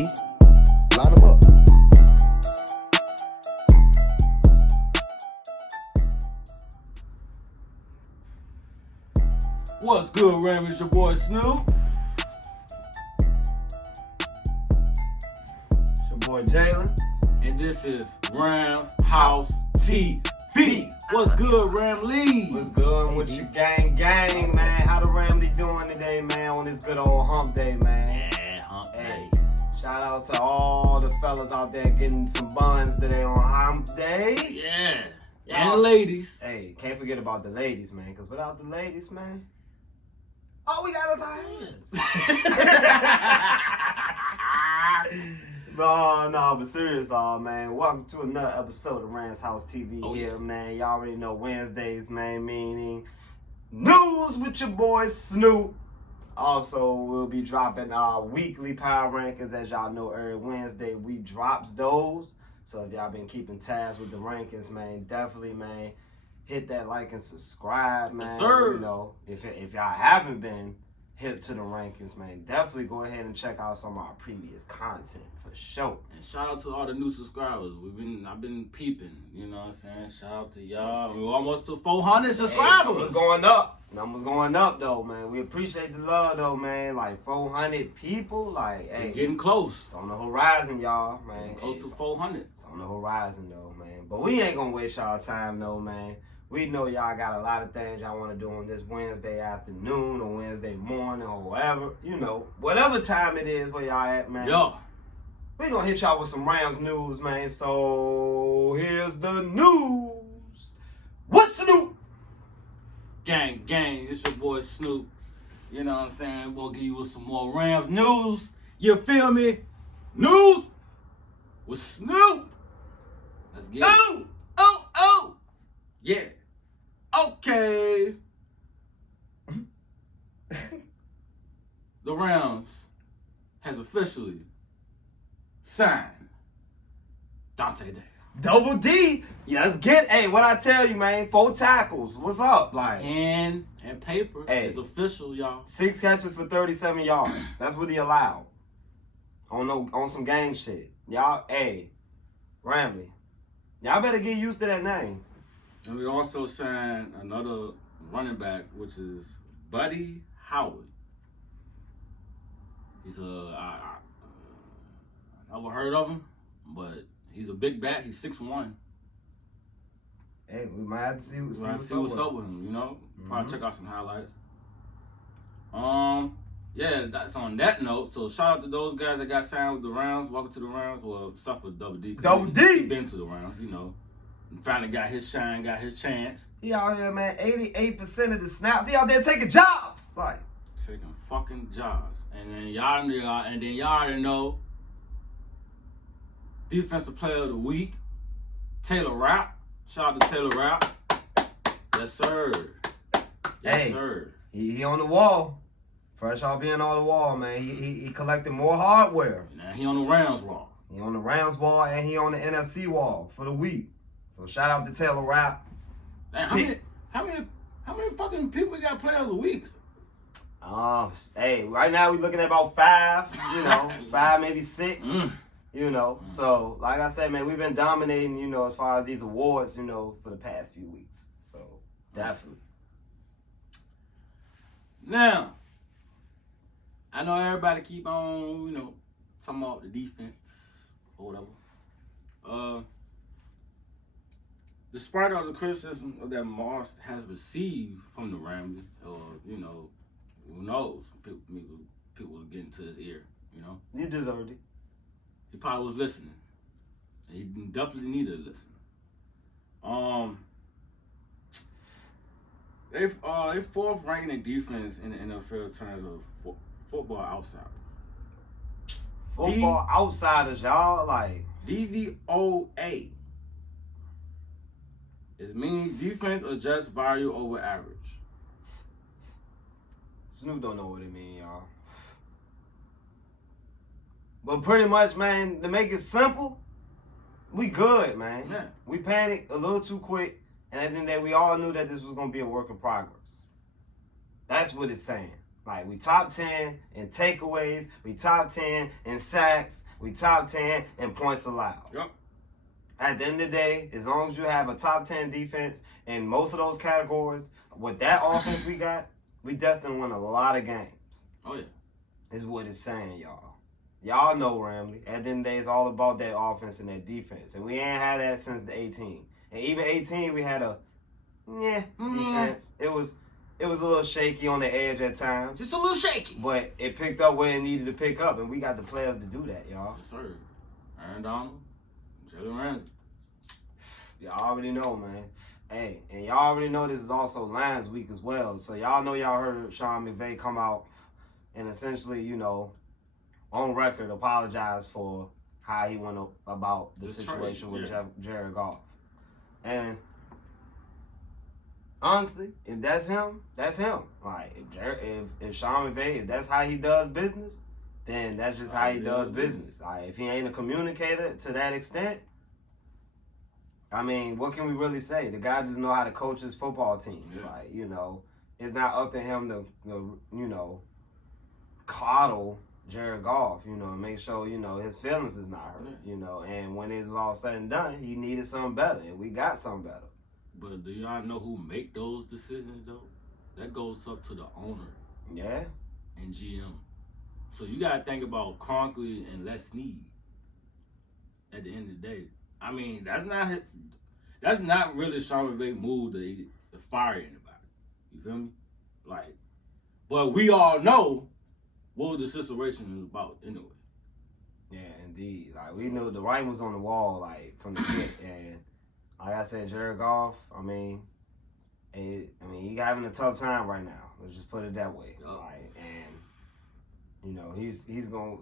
D, line them up. What's good, Ram? It's your boy Snoop. It's your boy Jalen. And this is Ramshousetv. What's good, Ram Lee? What's good with your gang, man? How the Ramley doing today, man, on this good old hump day, man? Yeah, hump day. Hey, shout out to all the fellas out there getting some buns today on hump day. Yeah. And the ladies. Hey, can't forget about the ladies, man, because without the ladies, man, all we got is our hands. No, but serious, man. Welcome to another episode of Ramshousetv here, man. Y'all already know Wednesdays, man, meaning news with your boy Snoop. Also, we'll be dropping our weekly power rankings. As y'all know, every Wednesday we drops those. So if y'all been keeping tabs with the rankings, man, definitely, man, hit that like and subscribe, man. Yes, sir. You know, if y'all haven't been hip to the rankings, man, definitely go ahead and check out some of our previous content for sure. And shout out to all the new subscribers. I've been peeping, you know what I'm saying? Shout out to y'all. We're almost to 400 subscribers. Numbers going up. Numbers going up though, man. We appreciate the love though, man. Like 400 people, like, hey, we're getting close. It's on the horizon, y'all, man. Getting close to 400. It's on the horizon though, man. But we ain't gonna waste y'all time though, man. We know y'all got a lot of things y'all want to do on this Wednesday afternoon or Wednesday morning or whatever, you know, whatever time it is where y'all at, man. Yo. We gonna hit y'all with some Rams news, man. So here's the news. What's Snoop? Gang, it's your boy Snoop. You know what I'm saying? We'll give you some more Rams news. You feel me? News with Snoop. Let's get it. Oh. Yeah. Okay. The Rams has officially signed Dante Day. Double D. Yeah, let's get. Hey, what I tell you, man? 4 tackles. What's up? Like, Pen and paper is official, y'all. 6 catches for 37 yards. That's what he allowed. On some gang shit. Y'all, hey, Ramley, y'all better get used to that name. And we also signed another running back, which is Buddy Howard. He's I never heard of him, but he's a big back. He's 6'1". Hey, we might have to see what's up with him, you know? Probably check out some highlights. Yeah, that's on that note. So shout out to those guys that got signed with the Rams. Welcome to the Rams. Well, stuff with Double D. Double D! He been to the Rams, you know. And finally got his shine, got his chance. He out here, man. 88% of the snaps. He out there taking jobs. Like, taking fucking jobs. And then y'all already know Defensive Player of the Week, Taylor Rapp. Shout out to Taylor Rapp. Yes, sir. Yes, sir. He on the wall. Fresh off being on the wall, man. He collected more hardware. Now he on the Rams wall. He on the Rams wall and he on the NFC wall for the week. So shout out to Taylor Rapp. Man, how many fucking people we got players of weeks? Hey, right now we looking at about 5, you know, 5, maybe 6, you know. So, like I said, man, we've been dominating, you know, as far as these awards, you know, for the past few weeks. So, definitely. Now, I know everybody keep on, you know, talking about the defense or whatever. Despite all the criticism that Moss has received from the Rams, or, you know, who knows? People was getting to his ear, you know? You deserved it. He probably was listening. He definitely needed to listen. They fourth ranking in defense in the NFL in terms of football outsiders. Football outsiders, y'all, like DVOA. It means defense adjusts value over average. Snoop don't know what it means, y'all. But pretty much, man, to make it simple, we good, man. Yeah. We panicked a little too quick, and at the end of the day, we all knew that this was going to be a work in progress. That's what it's saying. Like, we top 10 in takeaways, we top 10 in sacks, We top 10 in points allowed. Yep. At the end of the day, as long as you have a top 10 defense in most of those categories, with that offense we got, we destined to win a lot of games. Oh, yeah. Is what it's saying, y'all. Y'all know, Ramley. At the end of the day, it's all about that offense and that defense. And we ain't had that since the 18. And even 18, we had a, defense. It was a little shaky on the edge at times. Just a little shaky. But it picked up where it needed to pick up, and we got the players to do that, y'all. Yes, sir. Aaron Donald, Jalen Ramsey. Y'all already know, man. Hey, and y'all already know this is also Lions week as well. So y'all know y'all heard Sean McVay come out and essentially, on record apologize for how he went about the situation with Jared Goff. And honestly, if that's him, that's him. Like, if Sean McVay, if that's how he does business, then that's just how he does business. Like, if he ain't a communicator to that extent, I mean, what can we really say? The guy just know how to coach his football teams. Yeah. Like, it's not up to him to coddle Jared Goff, and make sure, his feelings is not hurt, and when it was all said and done, he needed something better, and we got something better. But do y'all know who make those decisions, though? That goes up to the owner. Yeah. And GM. So you got to think about Conklin and Les Snead at the end of the day. I mean, that's not really Sean McVay's move to fire anybody. You feel me? Like, but we all know what the situation is about anyway. Yeah, indeed. Like, we knew the writing was on the wall, like, from the get. And like I said, Jared Goff, he having a tough time right now. Let's just put it that way. Yep. Like, and he's going,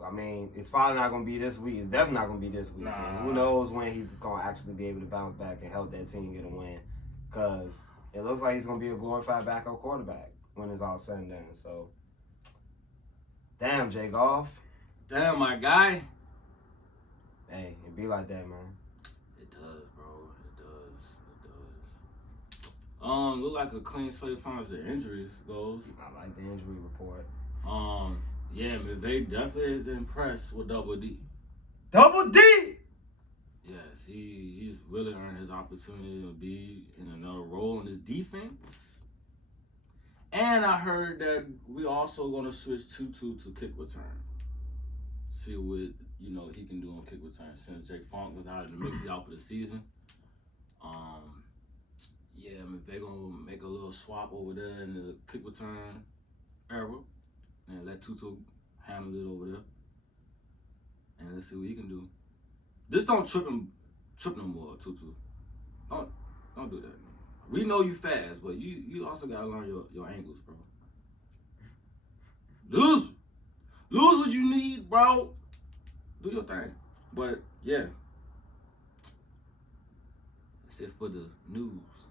it's probably not going to be this week. It's definitely not going to be this week. Nah. And who knows when he's going to actually be able to bounce back and help that team get a win. Because it looks like he's going to be a glorified backup quarterback when it's all said and done. So, damn, Jay Goff. Damn, my guy. Hey, it be like that, man. It does, bro. It does. Look like a clean slate as far as the injuries goes. I like the injury report. Yeah, McVay definitely is impressed with Double D. Double D! Yes, he's really earned his opportunity to be in another role in his defense. And I heard that we also going to switch Tutu to kick return. See what, he can do on kick return. Since Jake Funk was out of the mix, he's out for the season. Yeah, McVay going to make a little swap over there in the kick return era. And let Tutu handle it over there. And let's see what he can do. Just don't trip no more, Tutu. Don't do that. We know you fast, but you also gotta learn your angles, bro. Lose what you need, bro. Do your thing. But yeah. That's it for the news.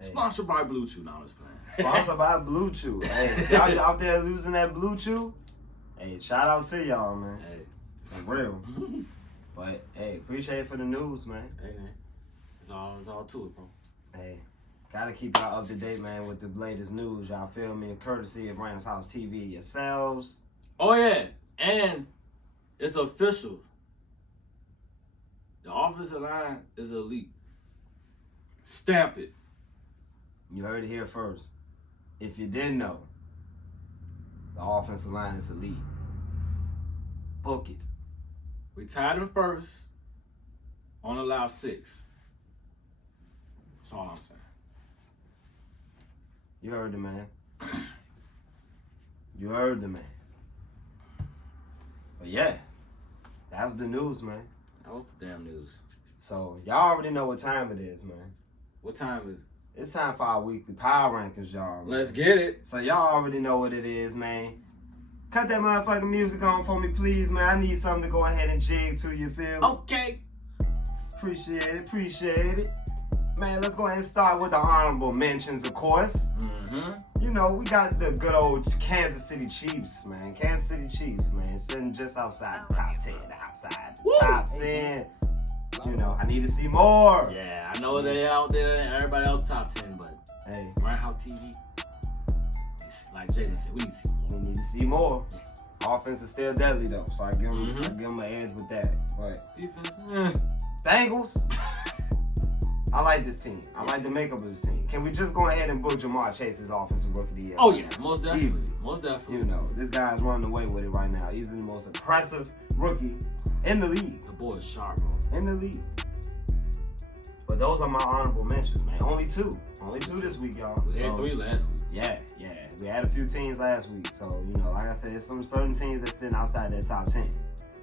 Sponsored by Blue Chew. Now I'm just playing. Sponsored by Blue Chew. Hey, if y'all out there losing that Blue Chew, hey, shout out to y'all, man. Hey, for real. But hey, appreciate it for the news, man. Hey, man. It's all to it, bro. Hey, gotta keep y'all up to date, man, with the latest news. Y'all feel me? Courtesy of Ramshousetv TV yourselves. Oh yeah, and it's official. The offensive line is elite. Stamp it. You heard it here first. If you didn't know, the offensive line is elite. Book it. We tied him first on allow 6. That's all I'm saying. You heard the man. You heard the man. But yeah, that's the news, man. That was the damn news. So y'all already know what time it is, man. What time is it? It's time for our weekly power rankings, y'all. Man. Let's get it. So y'all already know what it is, man. Cut that motherfucking music on for me, please, man. I need something to go ahead and jig to, you feel me? Okay. Appreciate it. Man, let's go ahead and start with the honorable mentions, of course. Mm-hmm. We got the good old Kansas City Chiefs, man. Kansas City Chiefs, man. Sitting just outside the top 10. Top 10. I need to see more. Yeah, I know they out there and everybody else top 10, but hey, Ramshousetv TV, Like Jaden said, we need to see more. We need to see more. Offense is still deadly though, so I give them an edge with that. But Defense, Bengals, I like this team. I like the makeup of this team. Can we just go ahead and book Jamar Chase as offensive rookie of the year? Oh yeah, most definitely. Easily. Most definitely. You know, this guy's running away with it right now. He's the most impressive rookie in the league. The boy is sharp, bro. In the league. But those are my honorable mentions, man. Only two this week, y'all. We had 3 last week. Yeah. We had a few teams last week. So, you know, like I said, there's some certain teams that's sitting outside that top 10.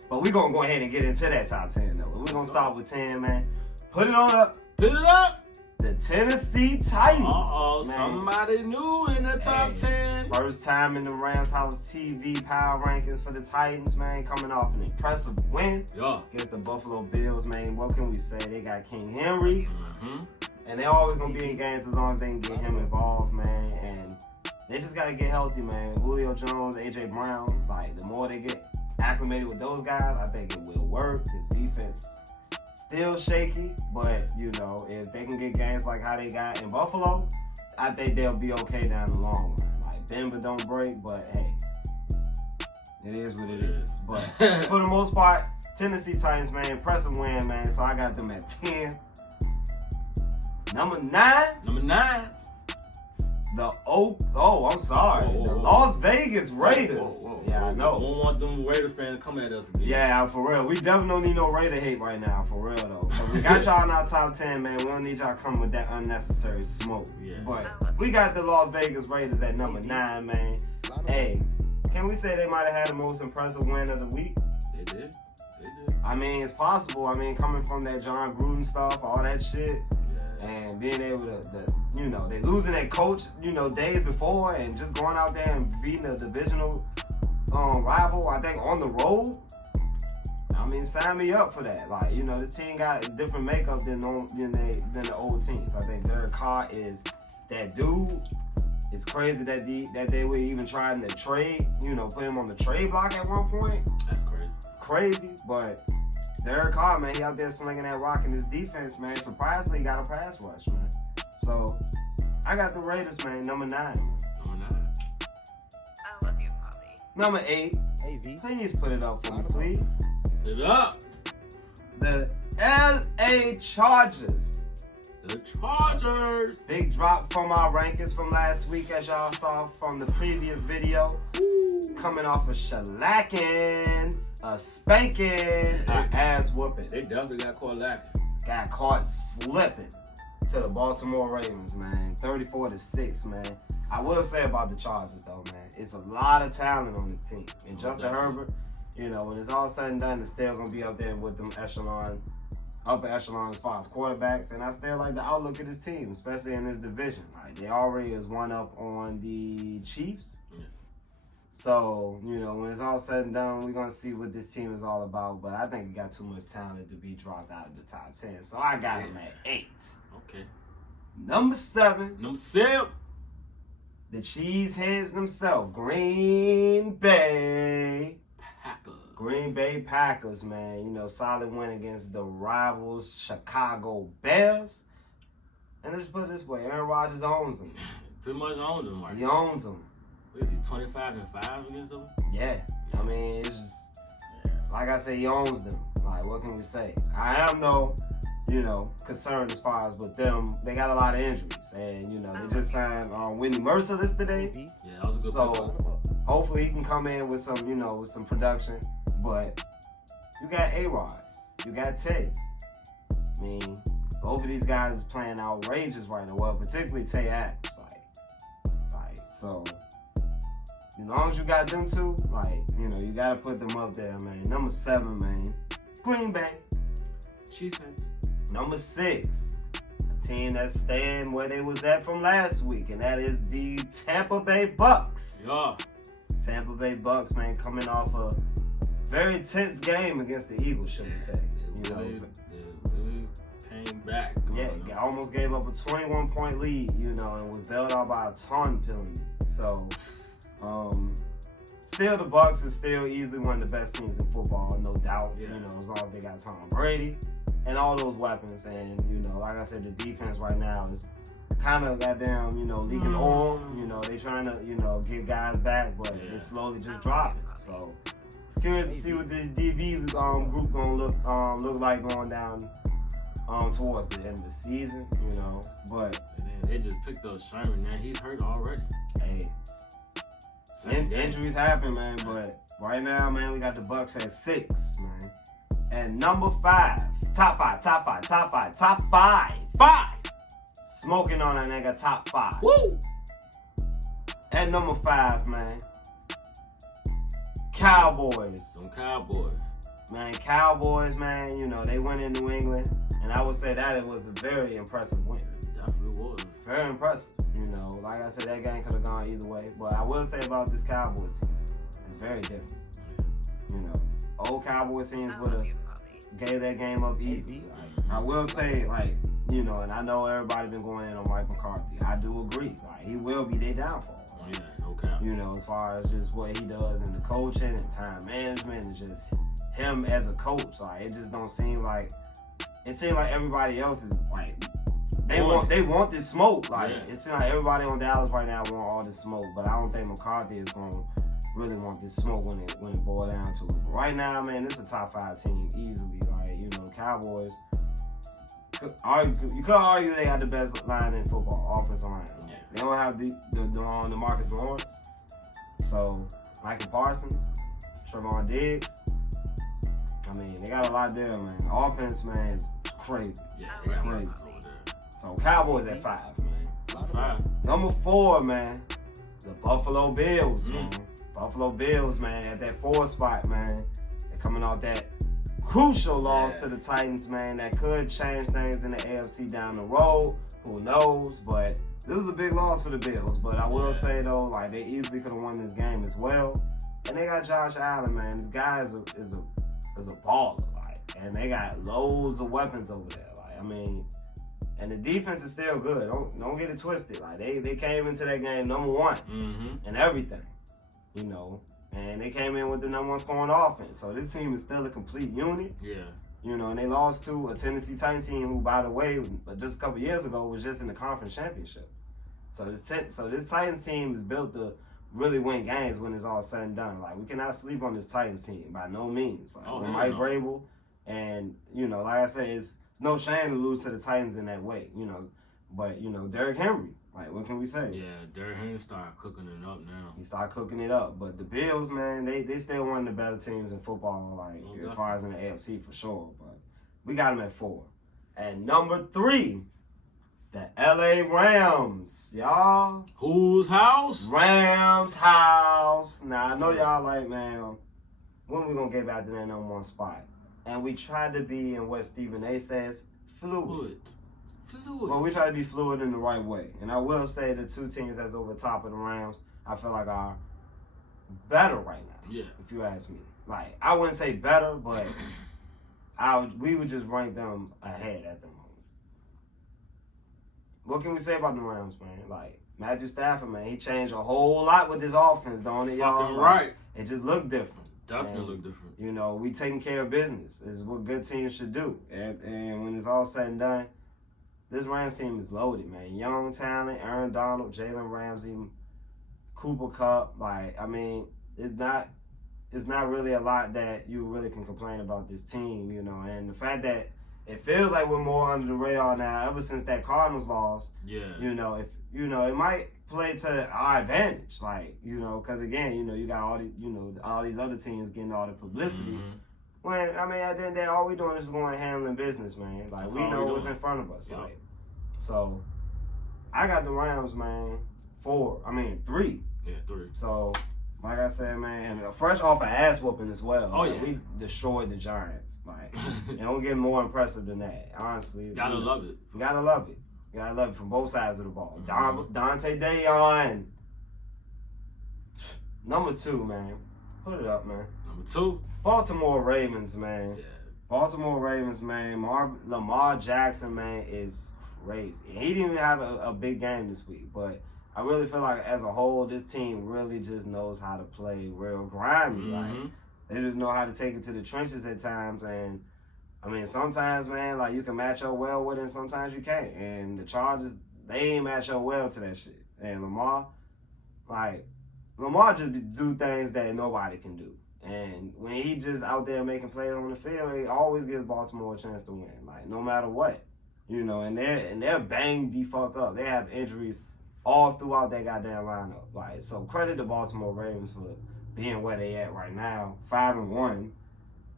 But we're going to go ahead and get into that top 10, though. We're going to start with 10, man. Put it on up. Put it up. The Tennessee Titans. Somebody new in the top 10. First time in the Ramshousetv power rankings for the Titans, man. Coming off an impressive win against the Buffalo Bills, man. What can we say? They got King Henry. And they're always going to be in games as long as they can get him involved, man. And they just got to get healthy, man. Julio Jones, A.J. Brown, like, the more they get acclimated with those guys, I think it will work. His defense still shaky, but, you know, if they can get games like how they got in Buffalo, I think they'll be okay down the long run. Like, bend but don't break, but, hey, it is what it is. But for the most part, Tennessee Titans, man, impressive win, man. So I got them at 10. Number 9. The Las Vegas Raiders. Yeah, I know. We don't want them Raider fans to come at us again. Yeah, for real. We definitely don't need no Raider hate right now, for real though. But we got y'all in our top 10, man. We don't need y'all coming with that unnecessary smoke. Yeah. But we got the Las Vegas Raiders at number 9, man. Hey, can we say they might have had the most impressive win of the week? They did. I mean, it's possible. I mean, coming from that John Gruden stuff, all that shit. And being able to, you know, they losing their coach, you know, days before and just going out there and beating a divisional rival, I think, on the road. I mean, sign me up for that. Like, you know, this team got a different makeup than the old teams. I think Derek Carr is that dude. It's crazy that they were even trying to trade, you know, put him on the trade block at one point. That's crazy. Crazy, but Derek Carr, man, he out there slinging that rock in his defense, man. Surprisingly, he got a pass rush, man. So, I got the Raiders, man, number 9. I love you, Bobby. Number 8. AV. Please put it up for me, please. Put it up. The LA Chargers. The Chargers. Big drop from our rankings from last week, as y'all saw from the previous video. Coming off a shellacking, a spanking, an ass whooping. They definitely got caught lacking. Got caught slipping to the Baltimore Ravens, man. 34-6, man. I will say about the Chargers, though, man, it's a lot of talent on this team. And Justin Herbert, you know, when it's all said and done, it's still going to be up there with them upper echelon as far as quarterbacks. And I still like the outlook of this team, especially in this division. Like, they already is one up on the Chiefs. Yeah. So, you know, when it's all said and done, we're going to see what this team is all about. But I think it got too much talent to be dropped out of the top 10. So I got him at 8. Okay. Number 7. The cheeseheads themselves, Green Bay Packers, man. You know, solid win against the rivals Chicago Bears. And let's put it this way, Aaron Rodgers owns them. Pretty much owns them, right? He owns them. What is he, 25-5 against them? Yeah. I mean, it's just, like I said, he owns them. Like, what can we say? I am, though, you know, concerned as far as with them. They got a lot of injuries. And, you know, they just signed Whitney Merciless today. Yeah, that was a good So, hopefully he can come in with some, you know, with some production. But you got A-Rod. You got Tay. I mean, both of these guys is playing outrageous right now. Well, particularly Tay Adams. Like, so, as long as you got them two, like, you know, you got to put them up there, man. Number 7, man. Green Bay. Cheeseheads. Number 6. A team that's staying where they was at from last week, and that is the Tampa Bay Bucks. Yeah. Tampa Bay Bucks, man, coming off a very tense game against the Eagles, should we say. You know, really came back. Yeah, almost gave up a 21-point lead, you know, and was bailed out by a ton penalty. So, still the Bucks is still easily one of the best teams in football, no doubt. Yeah. You know, as long as they got Tom Brady and all those weapons. And, you know, like I said, the defense right now is kind of goddamn, leaking oil. They trying to, get guys back, but it's slowly just dropping. So it's curious to see what this DB group gonna look like going down towards the end of the season, But they just picked up Sherman, man. He's hurt already. Hey, injuries happen, man. But right now, man, we got the Bucks at 6, man. And number 5, top five. Smoking on that nigga, top 5. Woo! At number 5, man. Cowboys. Some Cowboys. Man, Cowboys, man, they went in New England. And I would say that it was a very impressive win. It definitely was. Very impressive. Like I said, that game could have gone either way. But I will say about this Cowboys team, it's very different. Old Cowboys teams would have gave that game up easy. I will say, and I know everybody been going in on Mike McCarthy. I do agree. He will be their downfall. Oh, yeah, no cap. As far as just what he does in the coaching and time management and just him as a coach. It just don't seem like, it seems like everybody else is they want this smoke. It seems like everybody on Dallas right now want all this smoke, but I don't think McCarthy is going to really want this smoke when it boils down to it. But right now, man, this is a top 5 team easily. The Cowboys, you could argue they got the best line in football, offensive line. Yeah. They don't have the Marcus Lawrence, so Michael Parsons, Trevon Diggs. They got a lot there, man. The offense, man, is crazy. Yeah, they got crazy. over there. So Cowboys at 5, man. 5. Number 4, man, the Buffalo Bills, man. Buffalo Bills, man, at that 4 spot, man. They're coming off that crucial loss to the Titans, man. That could change things in the AFC down the road. Who knows? But this was a big loss for the Bills. But I will say, though, they easily could have won this game as well. And they got Josh Allen, man. This guy is a baller, and they got loads of weapons over there. And the defense is still good. Don't get it twisted. They came into that game number 1 and everything, and they came in with the number 1 scoring offense. So this team is still a complete unit. Yeah. And they lost to a Tennessee Titans team who, by the way, just a couple years ago was just in the conference championship. So this Titans team is built to really win games when it's all said and done. We cannot sleep on this Titans team by no means. With Mike Vrabel, and like I said, it's no shame to lose to the Titans in that way. But Derrick Henry. What can we say? Yeah, Derrick Henry started cooking it up now. He started cooking it up. But the Bills, man, they still one of the better teams in football, as far as in the AFC for sure. But we got them at 4. And number 3, the LA Rams, y'all. Whose house? Rams house. Now, I know y'all man, when we going to get back to that number 1 spot? And we tried to be, in what Stephen A. says, fluid. Well, we try to be fluid in the right way. And I will say the 2 teams that's over top of the Rams, I feel like are better right now. Yeah. If you ask me. I wouldn't say better, but we would just rank them ahead at the moment. What can we say about the Rams, man? Matthew Stafford, man, he changed a whole lot with his offense, don't it, y'all? Fucking right. It just looked different. Definitely look different. We taking care of business. This is what good teams should do. And when it's all said and done, this Rams team is loaded, man. Young talent, Aaron Donald, Jalen Ramsey, Cooper Kupp. It's not really a lot that you really can complain about this team, And the fact that it feels like we're more under the radar now ever since that Cardinals loss. Yeah. It might play to our advantage, because again, you got all these other teams getting all the publicity. When at the end of the day, all we doing is just going and handling business, man. We know what's in front of us. Yep. So I got the Rams, man. 3. Yeah, 3. So, like I said, man, and fresh off an ass whooping as well. Oh, yeah. We destroyed the Giants. It don't get more impressive than that, honestly. Gotta love it. You gotta love it. You gotta love it from both sides of the ball. Dante Dayon. Number 2, man. Put it up, man. Number 2. Baltimore Ravens, man. Yeah. Baltimore Ravens, man. Lamar Jackson, man, is crazy. He didn't even have a big game this week, but I really feel like as a whole, this team really just knows how to play real grimy. They just know how to take it to the trenches at times, and sometimes, man, you can match up well with it, and sometimes you can't. And the Chargers, they ain't match up well to that shit. And Lamar just do things that nobody can do. And when he just out there making plays on the field, he always gives Baltimore a chance to win. Like, no matter what. You know, and they're banged the fuck up. They have injuries all throughout that goddamn lineup. Like, so credit to Baltimore Ravens for being where they at right now, 5-1,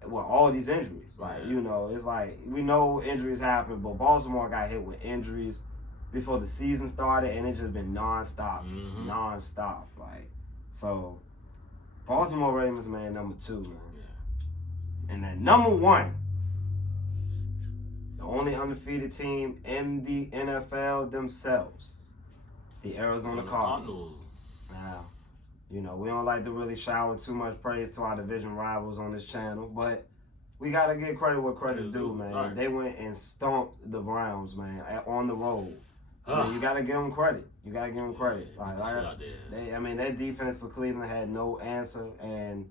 with all these injuries. Like, you know, it's like, we know injuries happen, but Baltimore got hit with injuries before the season started, and it just been nonstop. It's nonstop. Like, so Baltimore Ravens, man, number 2, man. Yeah. And then number 1, the only undefeated team in the NFL themselves, the Arizona Cardinals. Now, you know, we don't like to really shower too much praise to our division rivals on this channel, but we got to give credit what credit's due, man. Right. They went and stomped the Browns, man, on the road. I mean, you got to give them credit. You got to give them credit. That defense for Cleveland had no answer, and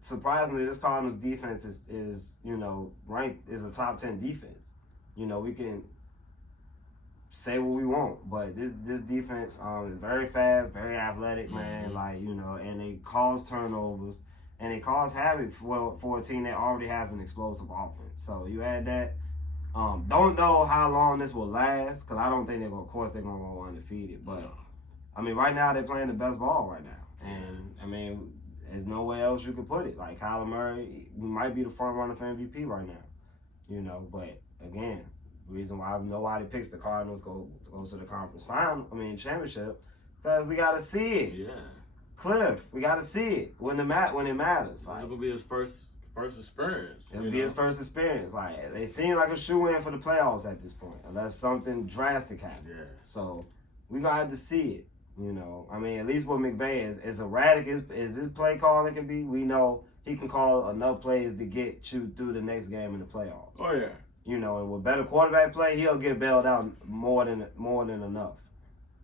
surprisingly, this Cardinals defense is you know, ranked as a top 10 defense. You know, we can say what we want, but this defense is very fast, very athletic, man. Like, you know, and they cause turnovers and they cause havoc for a team that already has an explosive offense. So you add that. Don't know how long this will last, because I don't think they're gonna go undefeated. But I mean, right now they're playing the best ball right now, and I mean, there's nowhere else you could put it. Like, Kyler Murray might be the front runner for MVP right now, you know. But again, the reason why nobody picks the Cardinals go to the conference championship, because we gotta see it. Yeah, Cliff, we gotta see it when it matters. Like, it's gonna be his first experience. It'll be his first experience. Like, they seem like a shoe-in for the playoffs at this point, unless something drastic happens. Yeah. So we gonna have to see it. You know, I mean, at least with McVay, as erratic as his play calling can be, we know he can call enough plays to get you through the next game in the playoffs. Oh yeah. You know, and with better quarterback play, he'll get bailed out more than enough.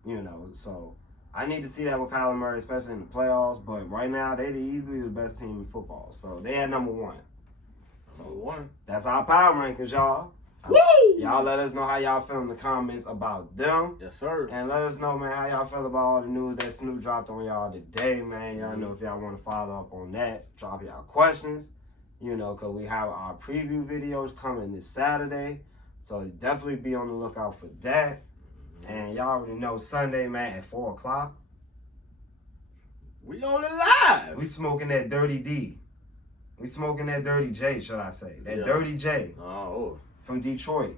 You know, so I need to see that with Kyler Murray, especially in the playoffs. But right now, they're easily the best team in football. So they at number 1. So that's our power rankings, y'all. Woo! Y'all let us know how y'all feel in the comments about them. Yes, sir. And let us know, man, how y'all feel about all the news that Snoop dropped on y'all today, man. Y'all know if y'all want to follow up on that, drop y'all questions. You know, because we have our preview videos coming this Saturday. So definitely be on the lookout for that. And y'all already know Sunday, man, at 4 o'clock. We on it live. We smoking that Dirty D. We smoking that Dirty J, shall I say. That Dirty J. Oh. From Detroit.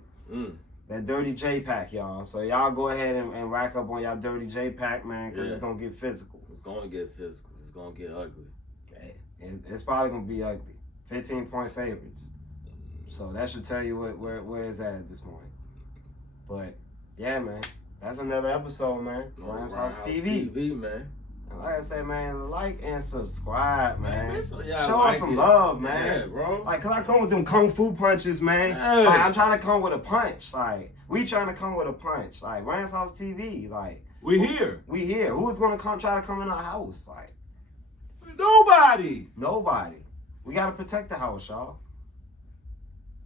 That Dirty J pack, y'all. So y'all go ahead and rack up on y'all Dirty J pack, man, because it's going to get physical. It's going to get physical. It's going to get ugly. Okay. It's probably going to be ugly. 15-point favorites. So that should tell you where it's at this point. But, yeah, man. That's another episode, man. Ramshousetv, man. And like I said, man, like and subscribe, man. Show like us some love, man. Yeah, bro. Like, cause I come with them kung fu punches, man. Hey. Like, I'm trying to come with a punch. Like, we trying to come with a punch. Like, Ramshousetv, like, we here. Who's gonna try to come in our house? Like, nobody. We gotta protect the house, y'all.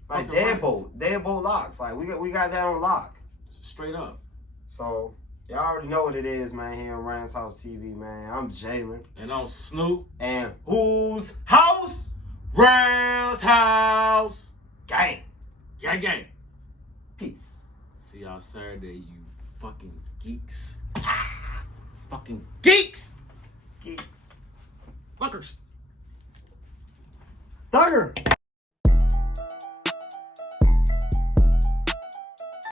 Like, deadbolt locks. Like, we got that on lock. Straight up. So, y'all already know what it is, man, here on Ramshousetv, man. I'm Jalen. And I'm Snoop. And whose house? Ram's house. Gang. Gang. Peace. See y'all Saturday, you fucking geeks. Fucking geeks. Geeks. Fuckers. Thugger.